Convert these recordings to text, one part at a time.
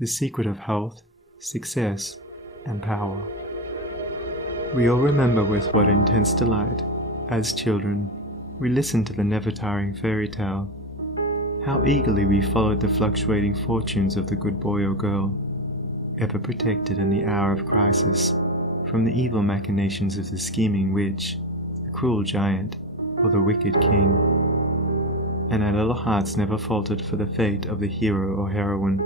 the secret of health, success, and power. We all remember with what intense delight, as children, we listened to the never-tiring fairy tale. How eagerly we followed the fluctuating fortunes of the good boy or girl, ever protected in the hour of crisis from the evil machinations of the scheming witch, the cruel giant, or the wicked king. And our little hearts never faltered for the fate of the hero or heroine,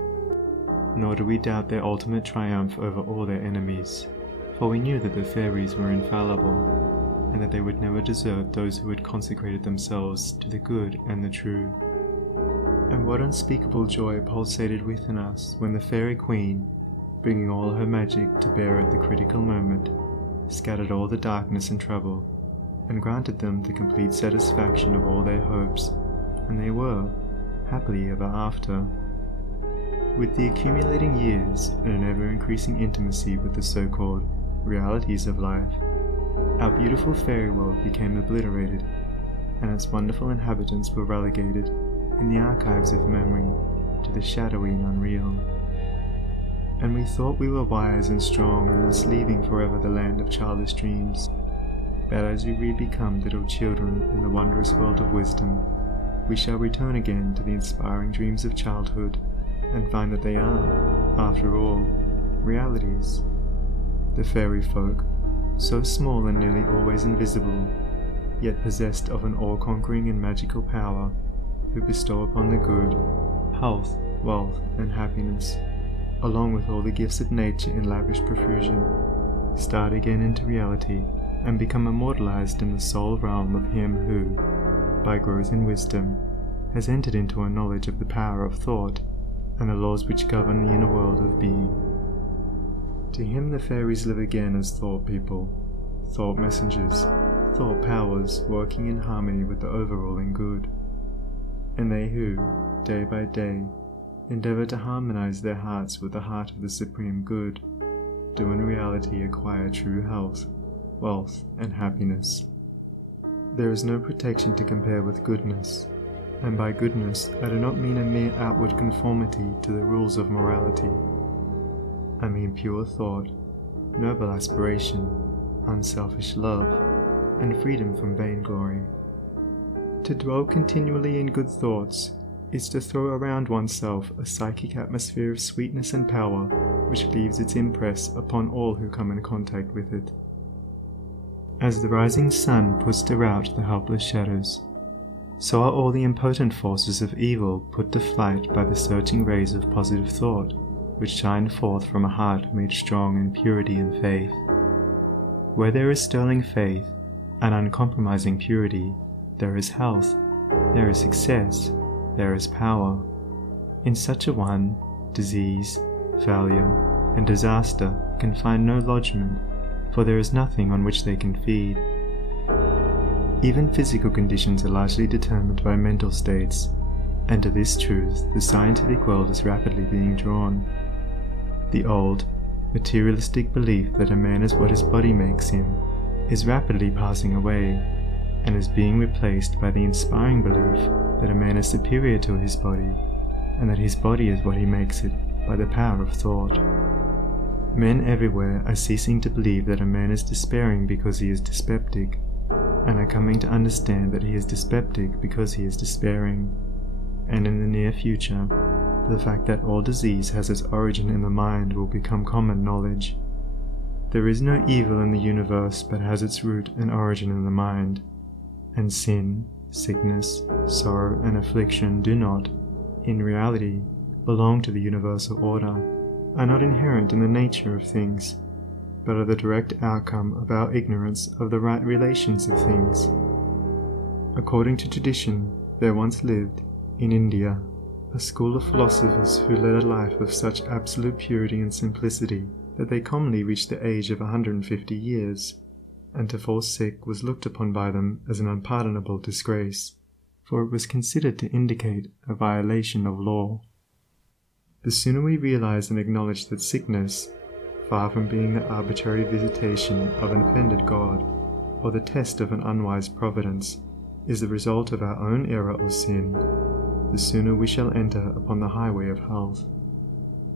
nor do we doubt their ultimate triumph over all their enemies, for we knew that the fairies were infallible, and that they would never desert those who had consecrated themselves to the good and the true. And what unspeakable joy pulsated within us when the fairy queen, bringing all her magic to bear at the critical moment, scattered all the darkness and trouble, and granted them the complete satisfaction of all their hopes, and they were, happily ever after. With the accumulating years and an ever-increasing intimacy with the so-called realities of life, our beautiful fairy world became obliterated, and its wonderful inhabitants were relegated, in the archives of memory, to the shadowy and unreal. And we thought we were wise and strong and thus leaving forever the land of childish dreams. But as we re-become little children in the wondrous world of wisdom, we shall return again to the inspiring dreams of childhood, and find that they are, after all, realities. The fairy folk, so small and nearly always invisible, yet possessed of an all-conquering and magical power, who bestow upon the good health, wealth, and happiness, along with all the gifts of nature in lavish profusion, start again into reality and become immortalized in the soul realm of him who, by growth in wisdom, has entered into a knowledge of the power of thought and the laws which govern the inner world of being. To him the fairies live again as thought people, thought messengers, thought powers working in harmony with the overruling good. And they who, day by day, endeavor to harmonize their hearts with the heart of the supreme good, do in reality acquire true health, wealth, and happiness. There is no protection to compare with goodness, and by goodness I do not mean a mere outward conformity to the rules of morality. I mean pure thought, noble aspiration, unselfish love, and freedom from vainglory. To dwell continually in good thoughts is to throw around oneself a psychic atmosphere of sweetness and power which leaves its impress upon all who come in contact with it. As the rising sun puts to rout the helpless shadows, so are all the impotent forces of evil put to flight by the searching rays of positive thought, which shine forth from a heart made strong in purity and faith. Where there is sterling faith and uncompromising purity, there is health, there is success, there is power. In such a one, disease, failure, and disaster can find no lodgment, for there is nothing on which they can feed. Even physical conditions are largely determined by mental states, and to this truth the scientific world is rapidly being drawn. The old, materialistic belief that a man is what his body makes him is rapidly passing away, and is being replaced by the inspiring belief that a man is superior to his body, and that his body is what he makes it by the power of thought. Men everywhere are ceasing to believe that a man is despairing because he is dyspeptic, and are coming to understand that he is dyspeptic because he is despairing. And in the near future, the fact that all disease has its origin in the mind will become common knowledge. There is no evil in the universe but has its root and origin in the mind, and sin, sickness, sorrow, and affliction do not, in reality, belong to the universal order, are not inherent in the nature of things, but are the direct outcome of our ignorance of the right relations of things. According to tradition, there once lived, in India, a school of philosophers who led a life of such absolute purity and simplicity that they commonly reached the age of 150 years, and to fall sick was looked upon by them as an unpardonable disgrace, for it was considered to indicate a violation of law. The sooner we realize and acknowledge that sickness, far from being the arbitrary visitation of an offended God, or the test of an unwise providence, is the result of our own error or sin, the sooner we shall enter upon the highway of health.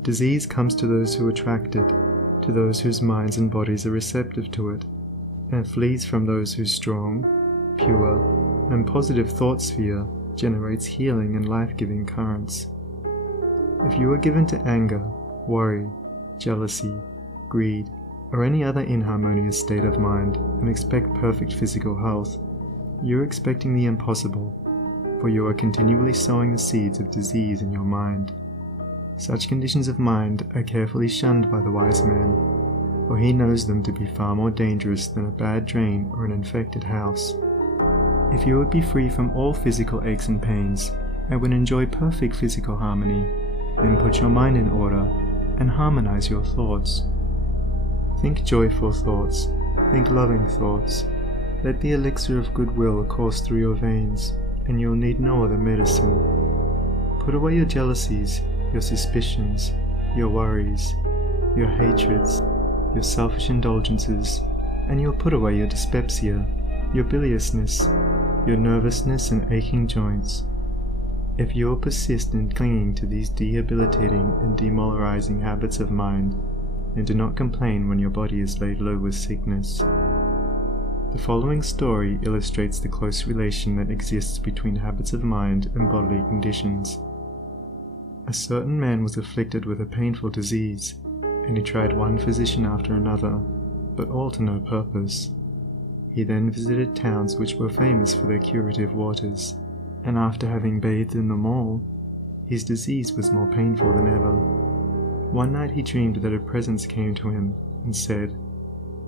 Disease comes to those who attract it, to those whose minds and bodies are receptive to it, and flees from those whose strong, pure, and positive thought sphere generates healing and life-giving currents. If you are given to anger, worry, jealousy, greed, or any other inharmonious state of mind and expect perfect physical health, you are expecting the impossible, for you are continually sowing the seeds of disease in your mind. Such conditions of mind are carefully shunned by the wise man, for he knows them to be far more dangerous than a bad drain or an infected house. If you would be free from all physical aches and pains, and would enjoy perfect physical harmony, then put your mind in order and harmonize your thoughts. Think joyful thoughts, think loving thoughts. Let the elixir of goodwill course through your veins, and you'll need no other medicine. Put away your jealousies, your suspicions, your worries, your hatreds, your selfish indulgences, and you'll put away your dyspepsia, your biliousness, your nervousness and aching joints. If you will persist in clinging to these debilitating and demoralizing habits of mind, then do not complain when your body is laid low with sickness. The following story illustrates the close relation that exists between habits of mind and bodily conditions. A certain man was afflicted with a painful disease, and he tried one physician after another, but all to no purpose. He then visited towns which were famous for their curative waters, and after having bathed in them all, his disease was more painful than ever. One night he dreamed that a presence came to him and said,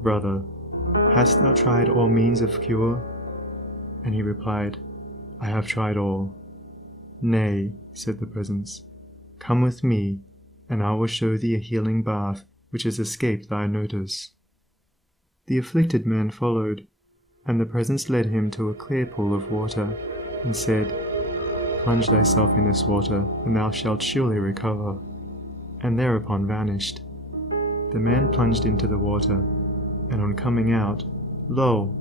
"Brother, hast thou tried all means of cure?" And he replied, "I have tried all." "Nay," said the presence, "come with me, and I will show thee a healing bath which has escaped thy notice." The afflicted man followed, and the presence led him to a clear pool of water, and said, "Plunge thyself in this water, and thou shalt surely recover," and thereupon vanished. The man plunged into the water, and on coming out, lo!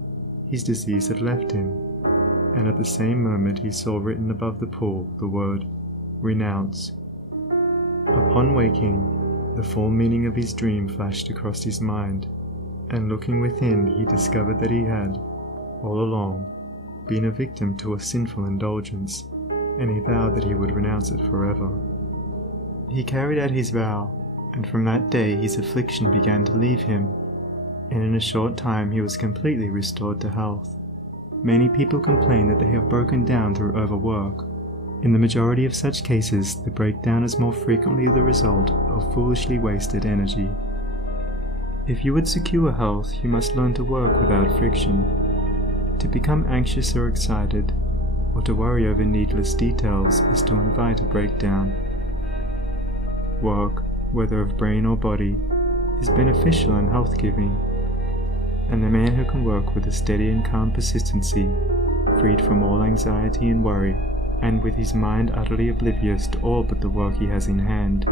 his disease had left him, and at the same moment he saw written above the pool the word, "Renounce." Upon waking, the full meaning of his dream flashed across his mind, and looking within he discovered that he had, all along, been a victim to a sinful indulgence, and he vowed that he would renounce it forever. He carried out his vow, and from that day his affliction began to leave him, and in a short time he was completely restored to health. Many people complain that they have broken down through overwork. In the majority of such cases, the breakdown is more frequently the result of foolishly wasted energy. If you would secure health, you must learn to work without friction. To become anxious or excited, or to worry over needless details, is to invite a breakdown. Work, whether of brain or body, is beneficial and health-giving, and the man who can work with a steady and calm persistency, freed from all anxiety and worry, and with his mind utterly oblivious to all but the work he has in hand,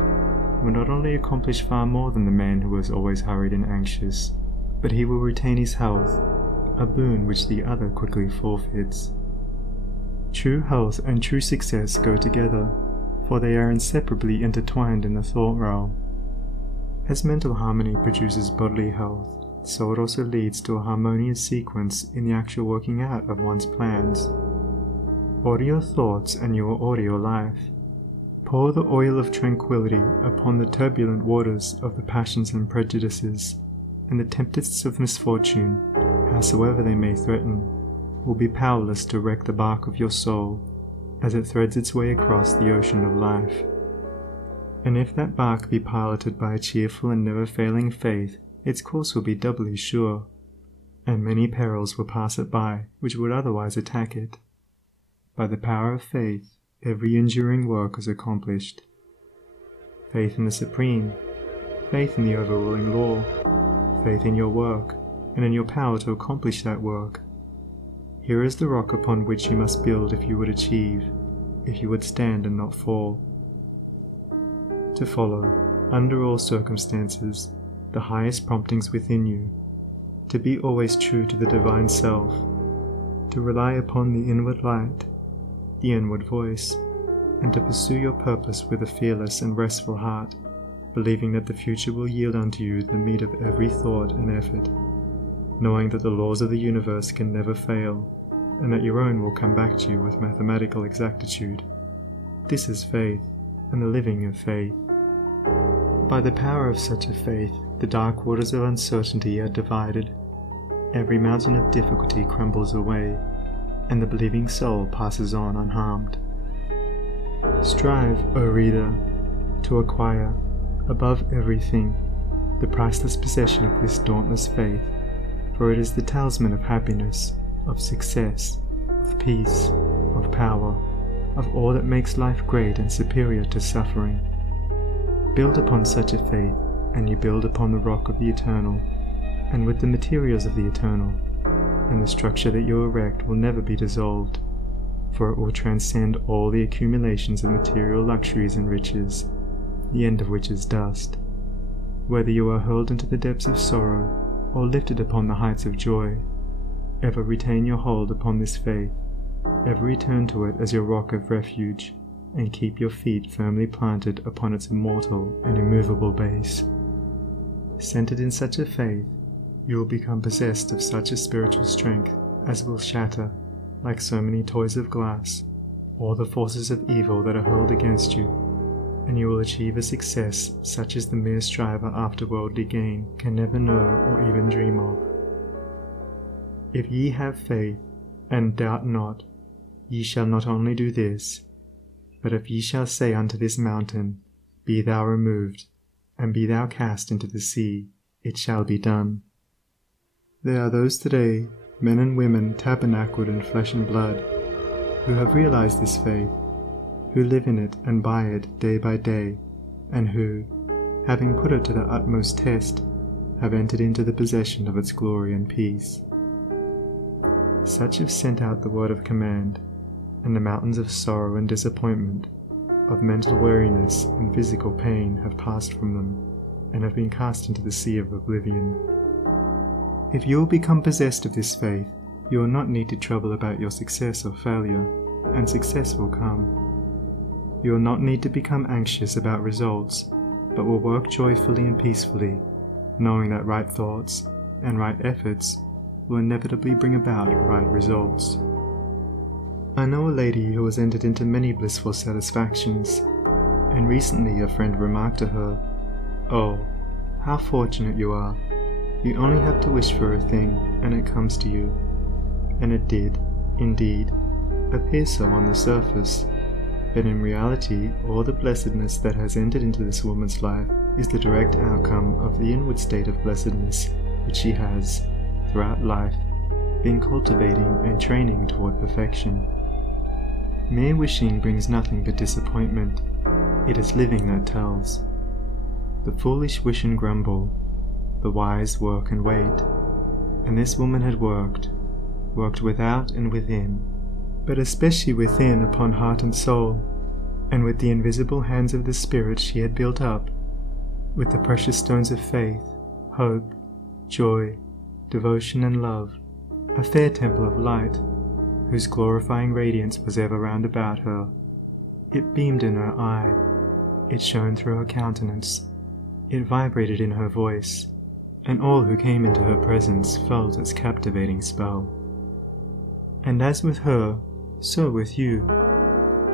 will not only accomplish far more than the man who is always hurried and anxious, but he will retain his health, a boon which the other quickly forfeits. True health and true success go together, for they are inseparably intertwined in the thought realm. As mental harmony produces bodily health, so it also leads to a harmonious sequence in the actual working out of one's plans. Order your thoughts and you will order your life. Pour the oil of tranquility upon the turbulent waters of the passions and prejudices, and the tempests of misfortune, howsoever they may threaten, will be powerless to wreck the bark of your soul as it threads its way across the ocean of life. And if that bark be piloted by a cheerful and never-failing faith, its course will be doubly sure, and many perils will pass it by which would otherwise attack it. By the power of faith, every enduring work is accomplished. Faith in the Supreme, faith in the overruling law, faith in your work, and in your power to accomplish that work. Here is the rock upon which you must build if you would achieve, if you would stand and not fall. To follow, under all circumstances, the highest promptings within you, to be always true to the divine self, to rely upon the inward light, the inward voice, and to pursue your purpose with a fearless and restful heart, believing that the future will yield unto you the meed of every thought and effort, knowing that the laws of the universe can never fail, and that your own will come back to you with mathematical exactitude. This is faith, and the living of faith. By the power of such a faith, the dark waters of uncertainty are divided, every mountain of difficulty crumbles away, and the believing soul passes on unharmed. Strive, O reader, to acquire, above everything, the priceless possession of this dauntless faith, for it is the talisman of happiness, of success, of peace, of power, of all that makes life great and superior to suffering. Build upon such a faith, and you build upon the rock of the eternal, and with the materials of the eternal, and the structure that you erect will never be dissolved, for it will transcend all the accumulations of material luxuries and riches, the end of which is dust. Whether you are hurled into the depths of sorrow, or lifted upon the heights of joy, ever retain your hold upon this faith, ever return to it as your rock of refuge, and keep your feet firmly planted upon its immortal and immovable base. Centered in such a faith, you will become possessed of such a spiritual strength as will shatter, like so many toys of glass, all the forces of evil that are hurled against you, and you will achieve a success such as the mere striver after worldly gain can never know or even dream of. If ye have faith, and doubt not, ye shall not only do this, but if ye shall say unto this mountain, Be thou removed, and be thou cast into the sea, it shall be done. There are those today, men and women tabernacled in flesh and blood, who have realized this faith, who live in it and by it day by day, and who, having put it to the utmost test, have entered into the possession of its glory and peace. Such have sent out the word of command, and the mountains of sorrow and disappointment, of mental weariness and physical pain have passed from them, and have been cast into the sea of oblivion. If you will become possessed of this faith, you will not need to trouble about your success or failure, and success will come. You will not need to become anxious about results, but will work joyfully and peacefully, knowing that right thoughts and right efforts will inevitably bring about right results. I know a lady who has entered into many blissful satisfactions, and recently a friend remarked to her, "Oh, how fortunate you are. You only have to wish for a thing, and it comes to you." And it did, indeed, appear so on the surface, but in reality all the blessedness that has entered into this woman's life is the direct outcome of the inward state of blessedness which she has, throughout life, been cultivating and training toward perfection. Mere wishing brings nothing but disappointment. It is living that tells. The foolish wish and grumble, the wise work and wait, and this woman had worked without and within, but especially within upon heart and soul, and with the invisible hands of the Spirit she had built up, with the precious stones of faith, hope, joy, devotion and love, a fair temple of light, whose glorifying radiance was ever round about her. It beamed in her eye, it shone through her countenance, it vibrated in her voice, and all who came into her presence felt its captivating spell. And as with her, so with you.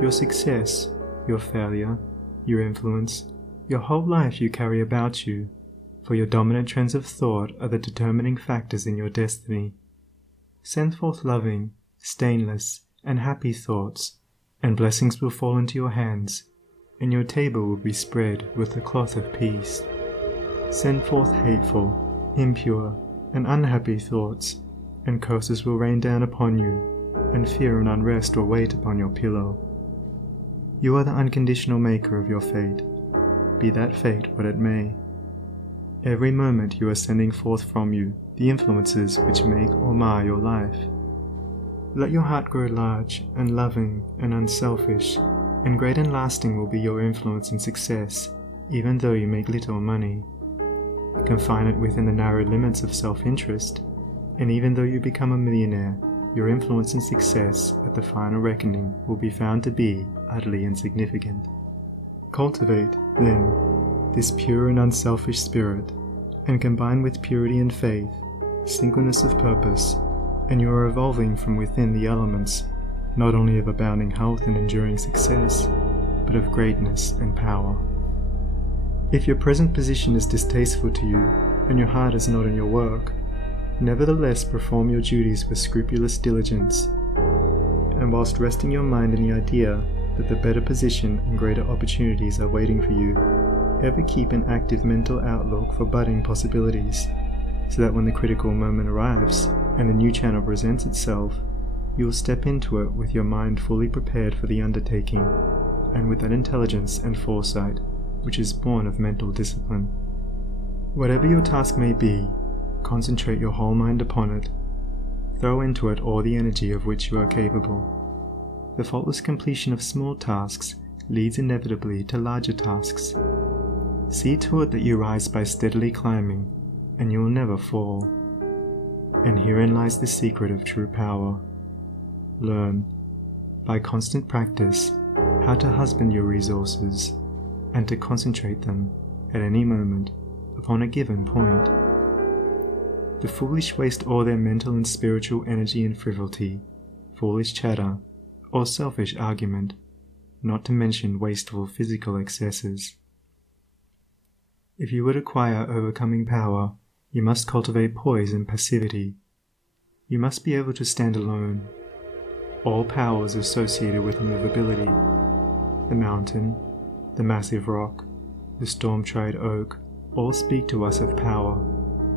Your success, your failure, your influence, your whole life you carry about you, for your dominant trends of thought are the determining factors in your destiny. Send forth loving, stainless, and happy thoughts, and blessings will fall into your hands, and your table will be spread with the cloth of peace. Send forth hateful, impure, and unhappy thoughts, and curses will rain down upon you, and fear and unrest will wait upon your pillow. You are the unconditional maker of your fate, be that fate what it may. Every moment you are sending forth from you the influences which make or mar your life. Let your heart grow large and loving and unselfish, and great and lasting will be your influence and success, even though you make little money. Confine it within the narrow limits of self-interest, and even though you become a millionaire, your influence and success at the final reckoning will be found to be utterly insignificant. Cultivate, then, this pure and unselfish spirit, and combined with purity and faith, singleness of purpose, and you are evolving from within the elements, not only of abounding health and enduring success, but of greatness and power. If your present position is distasteful to you, and your heart is not in your work, nevertheless perform your duties with scrupulous diligence, and whilst resting your mind in the idea that the better position and greater opportunities are waiting for you, ever keep an active mental outlook for budding possibilities, so that when the critical moment arrives and the new channel presents itself, you will step into it with your mind fully prepared for the undertaking, and with that intelligence and foresight which is born of mental discipline. Whatever your task may be, concentrate your whole mind upon it. Throw into it all the energy of which you are capable. The faultless completion of small tasks leads inevitably to larger tasks. See to it that you rise by steadily climbing, and you will never fall. And herein lies the secret of true power. Learn, by constant practice, how to husband your resources, and to concentrate them, at any moment, upon a given point. The foolish waste all their mental and spiritual energy in frivolity, foolish chatter, or selfish argument, not to mention wasteful physical excesses. If you would acquire overcoming power, you must cultivate poise and passivity. You must be able to stand alone. All power is associated with immovability. The mountain, the massive rock, the storm-tried oak, all speak to us of power,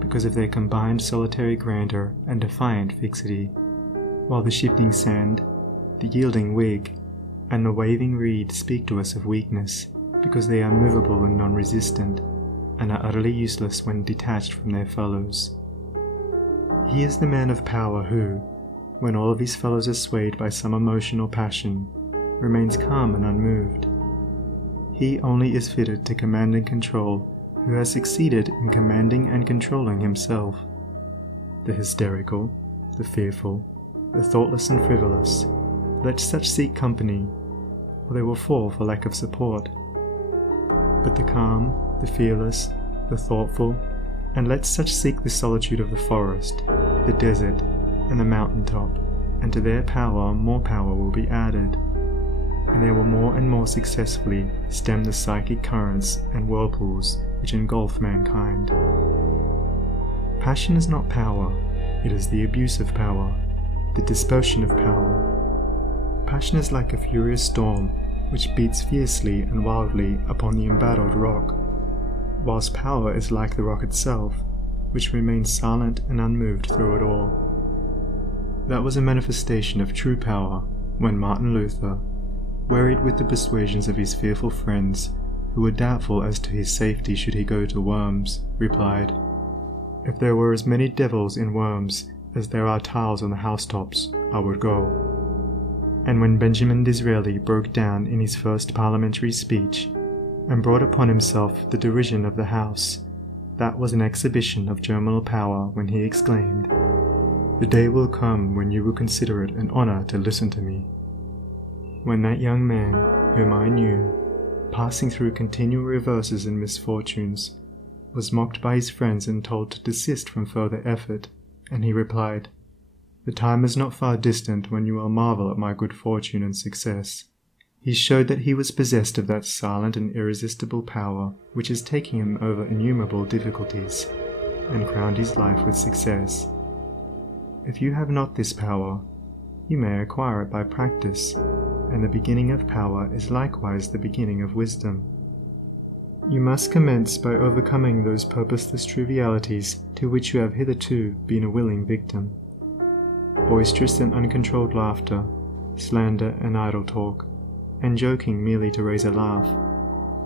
because of their combined solitary grandeur and defiant fixity, while the shifting sand, the yielding twig, and the waving reed speak to us of weakness, because they are movable and non-resistant, and are utterly useless when detached from their fellows. He is the man of power who, when all of his fellows are swayed by some emotion or passion, remains calm and unmoved. He only is fitted to command and control who has succeeded in commanding and controlling himself. The hysterical, the fearful, the thoughtless and frivolous, let such seek company, or they will fall for lack of support. But the calm, the fearless, the thoughtful, and let such seek the solitude of the forest, the desert, and the mountain top, and to their power more power will be added, and they will more and more successfully stem the psychic currents and whirlpools which engulf mankind. Passion is not power, it is the abuse of power, the dispersion of power. Passion is like a furious storm which beats fiercely and wildly upon the embattled rock, whilst power is like the rock itself, which remains silent and unmoved through it all. That was a manifestation of true power when Martin Luther, wearied with the persuasions of his fearful friends, who were doubtful as to his safety should he go to Worms, replied, "If there were as many devils in Worms as there are tiles on the housetops, I would go." And when Benjamin Disraeli broke down in his first parliamentary speech, and brought upon himself the derision of the House, that was an exhibition of germinal power when he exclaimed, "The day will come when you will consider it an honour to listen to me." When that young man, whom I knew, passing through continual reverses and misfortunes, was mocked by his friends and told to desist from further effort, and he replied, "The time is not far distant when you will marvel at my good fortune and success," he showed that he was possessed of that silent and irresistible power which is taking him over innumerable difficulties, and crowned his life with success. If you have not this power, you may acquire it by practice, and the beginning of power is likewise the beginning of wisdom. You must commence by overcoming those purposeless trivialities to which you have hitherto been a willing victim. Boisterous and uncontrolled laughter, slander and idle talk, and joking merely to raise a laugh,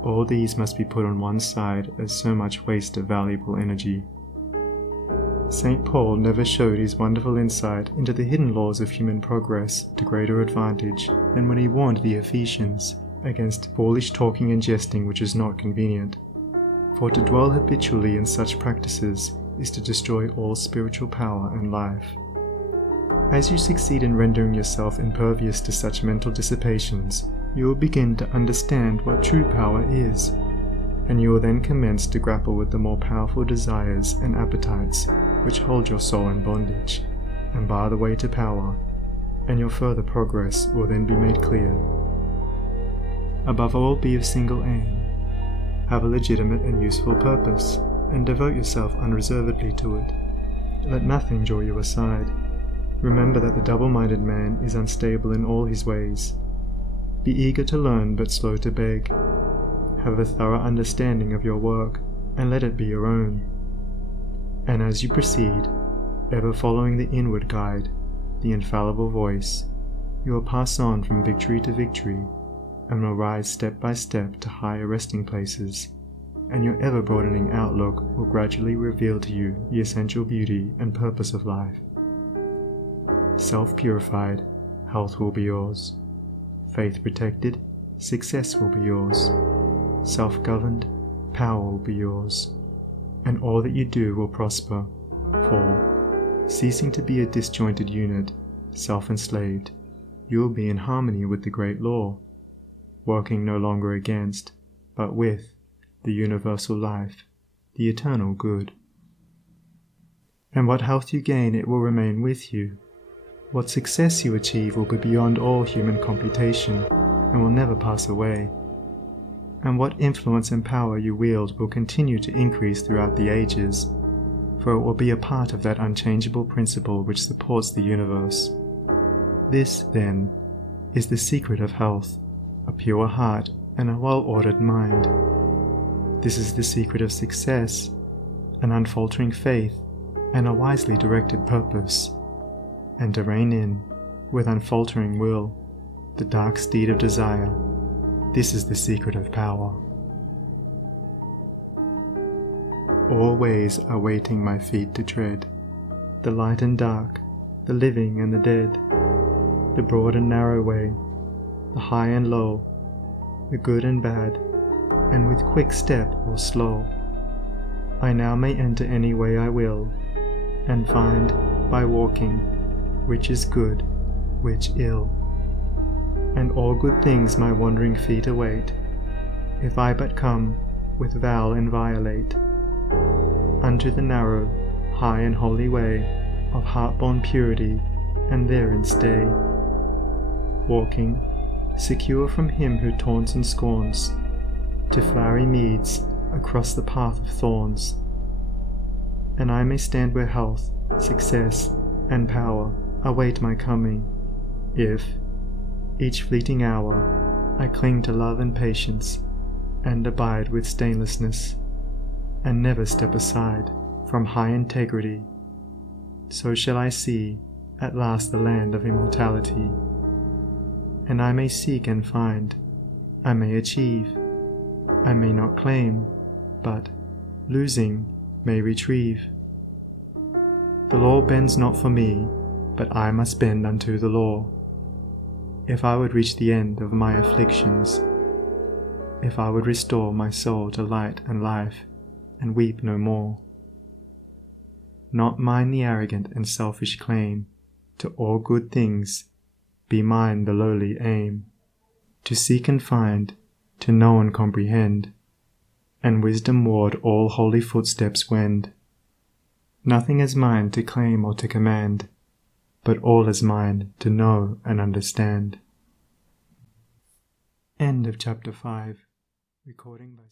all these must be put on one side as so much waste of valuable energy. St. Paul never showed his wonderful insight into the hidden laws of human progress to greater advantage than when he warned the Ephesians against foolish talking and jesting which is not convenient. For to dwell habitually in such practices is to destroy all spiritual power and life. As you succeed in rendering yourself impervious to such mental dissipations, you will begin to understand what true power is, and you will then commence to grapple with the more powerful desires and appetites which hold your soul in bondage and bar the way to power, and your further progress will then be made clear. Above all, be of single aim. Have a legitimate and useful purpose, and devote yourself unreservedly to it. Let nothing draw you aside. Remember that the double-minded man is unstable in all his ways. Be eager to learn but slow to beg. Have a thorough understanding of your work, and let it be your own. And as you proceed, ever following the inward guide, the infallible voice, you will pass on from victory to victory, and will rise step by step to higher resting places, and your ever-broadening outlook will gradually reveal to you the essential beauty and purpose of life. Self-purified, health will be yours. Faith protected, success will be yours. Self-governed, power will be yours. And all that you do will prosper, for, ceasing to be a disjointed unit, self-enslaved, you will be in harmony with the great law, working no longer against, but with, the universal life, the eternal good. And what health you gain, it will remain with you. What success you achieve will be beyond all human computation, and will never pass away. And what influence and power you wield will continue to increase throughout the ages, for it will be a part of that unchangeable principle which supports the universe. This, then, is the secret of health, a pure heart and a well-ordered mind. This is the secret of success, an unfaltering faith and a wisely directed purpose, and to rein in, with unfaltering will, the dark steed of desire. This is the secret of power. All ways are waiting my feet to tread, the light and dark, the living and the dead, the broad and narrow way, the high and low, the good and bad, and with quick step or slow, I now may enter any way I will, and find, by walking, which is good, which ill. And all good things my wandering feet await, if I but come, with vow inviolate, unto the narrow, high and holy way of heart-born purity, and therein stay. Walking, secure from him who taunts and scorns, to flowery meads across the path of thorns. And I may stand where health, success, and power await my coming, if, each fleeting hour, I cling to love and patience, and abide with stainlessness, and never step aside from high integrity. So shall I see at last the land of immortality, and I may seek and find, I may achieve, I may not claim, but, losing, may retrieve. The law bends not for me, but I must bend unto the law, if I would reach the end of my afflictions, if I would restore my soul to light and life, and weep no more. Not mine the arrogant and selfish claim to all good things, be mine the lowly aim, to seek and find, to know and comprehend, and wisdom-ward all holy footsteps wend. Nothing is mine to claim or to command, but all is mine to know and understand. End of chapter 5. Recording by